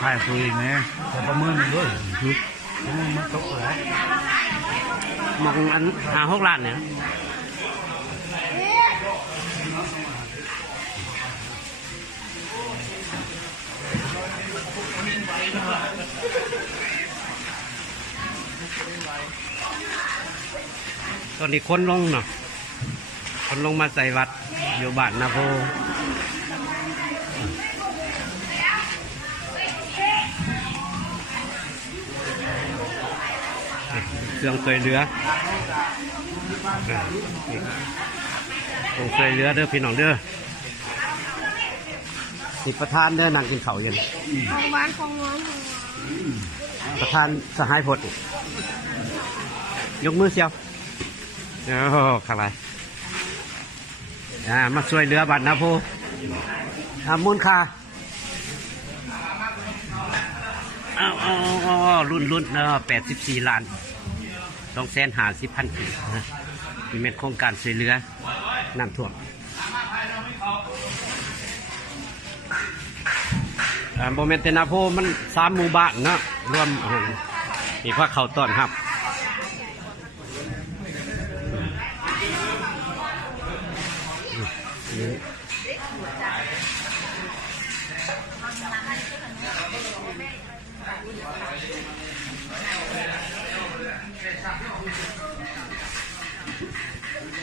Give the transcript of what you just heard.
ถ่ายตัวเองนะแต่ประเมินมันด้วยคือมันตกแล้วมองอัน5-6 ล้านเนี่ยตอนนี้คนลงเนาะคนลงมาใส่วัดอยู่บ้านนาโพเครื่องเคยเรือเคยเรือเด้อพี่น้องเด้อสิประธานเด้อนั่งกินข้าวเย็นของหวานของน้องประธานสหายพดยกมือเชียวโอ้ขับไปมาช่วยเรือบัตรนะพูมูลค่ารุ่น84 ล้าน250,000 กีบนะมีเป็นโครงการช่วยเรือน้ำท่วมโมเมนต์นาโพมัน3 หมู่บ้านเนาะรวมมีพระเขาต้อนครับ